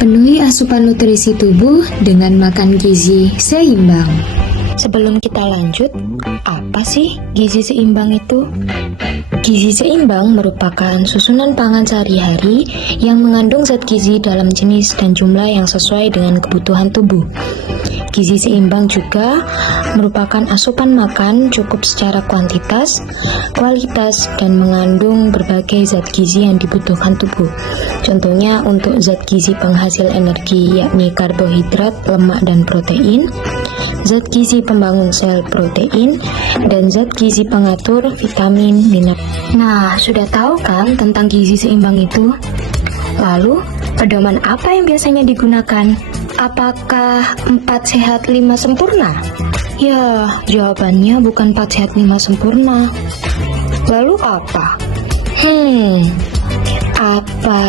Penuhi asupan nutrisi tubuh dengan makan gizi seimbang. Sebelum kita lanjut, apa sih gizi seimbang itu? Gizi seimbang merupakan susunan pangan sehari-hari yang mengandung zat gizi dalam jenis dan jumlah yang sesuai dengan kebutuhan tubuh. Gizi seimbang juga merupakan asupan makan cukup secara kuantitas, kualitas, dan mengandung berbagai zat gizi yang dibutuhkan tubuh. Contohnya untuk zat gizi penghasil energi yakni karbohidrat, lemak, dan protein, zat gizi pembangun sel protein, dan zat gizi pengatur vitamin, mineral. Nah, sudah tahu kan tentang gizi seimbang itu? Lalu, pedoman apa yang biasanya digunakan? Apakah 4 sehat 5 sempurna? Ya, jawabannya bukan 4 sehat 5 sempurna. Lalu apa? Apa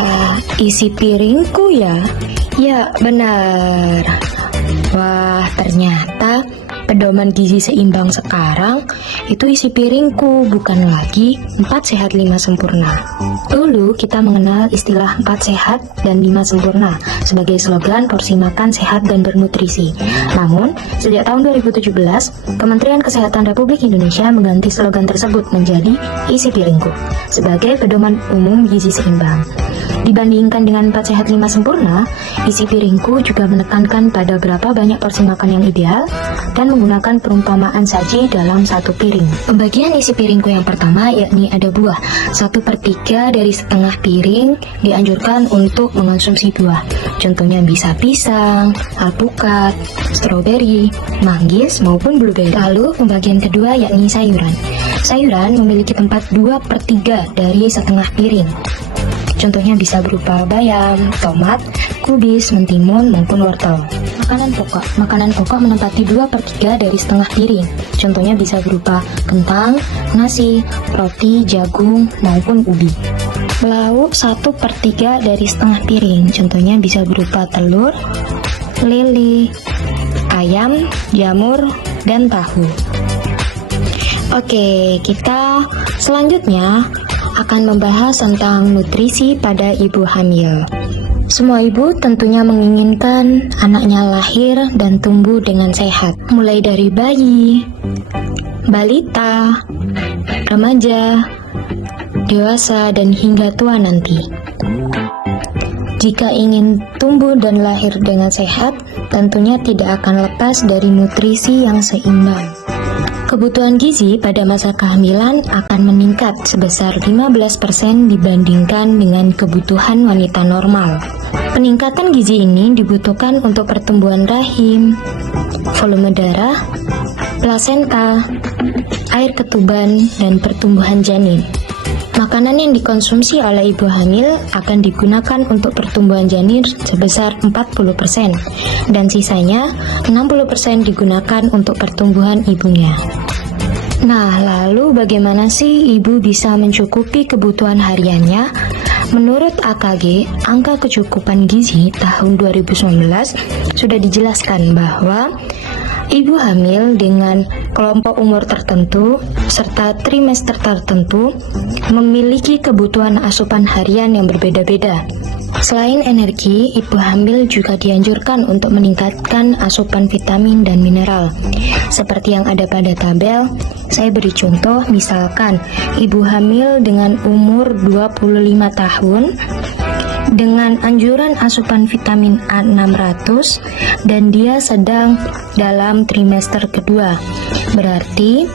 isi piringku ya? Ya, benar. Wah, ternyata pedoman gizi seimbang sekarang itu isi piringku, bukan lagi 4 sehat 5 sempurna. Dulu kita mengenal istilah 4 sehat dan 5 sempurna sebagai slogan porsi makan sehat dan bernutrisi. Namun, sejak tahun 2017, Kementerian Kesehatan Republik Indonesia mengganti slogan tersebut menjadi isi piringku sebagai pedoman umum gizi seimbang. Dibandingkan dengan 4 sehat 5 sempurna, isi piringku juga menekankan pada berapa banyak porsi makan yang ideal dan menggunakan perumpamaan saji dalam satu piring. Pembagian isi piringku yang pertama yakni ada buah. 1/3 dari setengah piring dianjurkan untuk mengonsumsi buah. Contohnya bisa pisang, alpukat, stroberi, manggis maupun blueberry. Lalu pembagian kedua yakni sayuran. Sayuran memiliki tempat 2/3 dari setengah piring. Contohnya bisa berupa bayam, tomat, kubis, mentimun, maupun wortel. Makanan pokok menempati 2/3 dari setengah piring. Contohnya bisa berupa kentang, nasi, roti, jagung, maupun ubi. Lauk 1/3 dari setengah piring. Contohnya bisa berupa telur, lele, ayam, jamur, dan tahu. Oke, kita selanjutnya akan membahas tentang nutrisi pada ibu hamil. Semua ibu tentunya menginginkan anaknya lahir dan tumbuh dengan sehat, mulai dari bayi, balita, remaja, dewasa, dan hingga tua nanti. Jika ingin tumbuh dan lahir dengan sehat, tentunya tidak akan lepas dari nutrisi yang seimbang. Kebutuhan gizi pada masa kehamilan akan meningkat sebesar 15% dibandingkan dengan kebutuhan wanita normal. Peningkatan gizi ini dibutuhkan untuk pertumbuhan rahim, volume darah, plasenta, air ketuban, dan pertumbuhan janin. Makanan yang dikonsumsi oleh ibu hamil akan digunakan untuk pertumbuhan janin sebesar 40%, dan sisanya 60% digunakan untuk pertumbuhan ibunya. Nah, lalu bagaimana sih ibu bisa mencukupi kebutuhan hariannya? Menurut AKG, angka kecukupan gizi tahun 2019 sudah dijelaskan bahwa ibu hamil dengan kelompok umur tertentu serta trimester tertentu memiliki kebutuhan asupan harian yang berbeda-beda. Selain energi, ibu hamil juga dianjurkan untuk meningkatkan asupan vitamin dan mineral. Seperti yang ada pada tabel, saya beri contoh, misalkan ibu hamil dengan umur 25 tahun dengan anjuran asupan vitamin A 600 dan dia sedang dalam trimester kedua. Berarti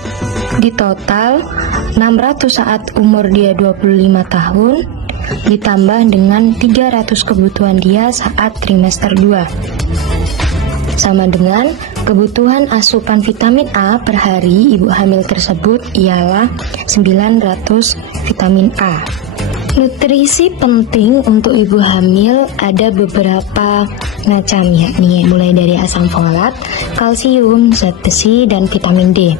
di total 600 saat umur dia 25 tahun ditambah dengan 300 kebutuhan dia saat trimester 2. Sama dengan kebutuhan asupan vitamin A per hari ibu hamil tersebut ialah 900 vitamin A. Nutrisi penting untuk ibu hamil ada beberapa macam, yakni mulai dari asam folat, kalsium, zat besi, dan vitamin D.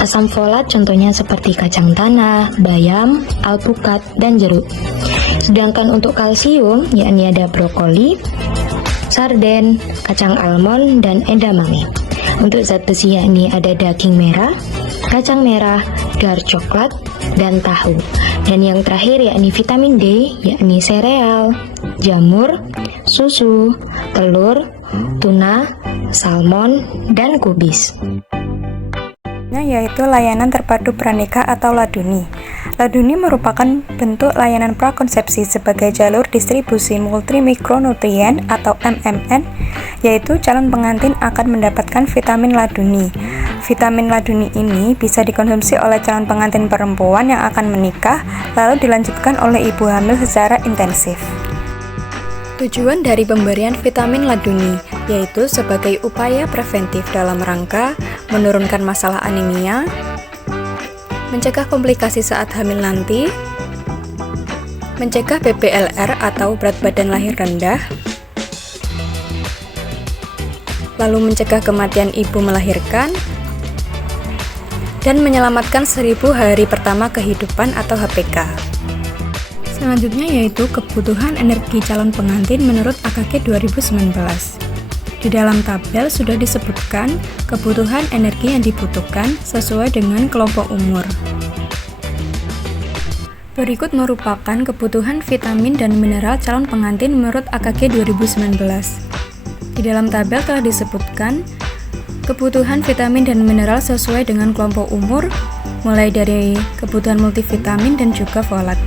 Asam folat contohnya seperti kacang tanah, bayam, alpukat, dan jeruk. Sedangkan untuk kalsium, yakni ada brokoli, sarden, kacang almond, dan edamame. Untuk zat besi yakni ada daging merah, kacang merah, dark coklat, dan tahu. Dan yang terakhir yakni vitamin D, yakni sereal, jamur, susu, telur, tuna, salmon, dan kubis. Yaitu layanan terpadu pranikah atau laduni. Laduni merupakan bentuk layanan prakonsepsi sebagai jalur distribusi multimikronutrien atau MMN, yaitu calon pengantin akan mendapatkan vitamin laduni. Vitamin laduni ini bisa dikonsumsi oleh calon pengantin perempuan yang akan menikah, lalu dilanjutkan oleh ibu hamil secara intensif. Tujuan dari pemberian vitamin laduni yaitu sebagai upaya preventif dalam rangka menurunkan masalah anemia, mencegah komplikasi saat hamil nanti, mencegah BBLR atau berat badan lahir rendah, lalu mencegah kematian ibu melahirkan, dan menyelamatkan 1000 hari pertama kehidupan atau HPK. Selanjutnya yaitu kebutuhan energi calon pengantin menurut AKG 2019. Di dalam tabel sudah disebutkan kebutuhan energi yang dibutuhkan sesuai dengan kelompok umur. Berikut merupakan kebutuhan vitamin dan mineral calon pengantin menurut AKG 2019. Di dalam tabel telah disebutkan kebutuhan vitamin dan mineral sesuai dengan kelompok umur, mulai dari kebutuhan multivitamin dan juga folat.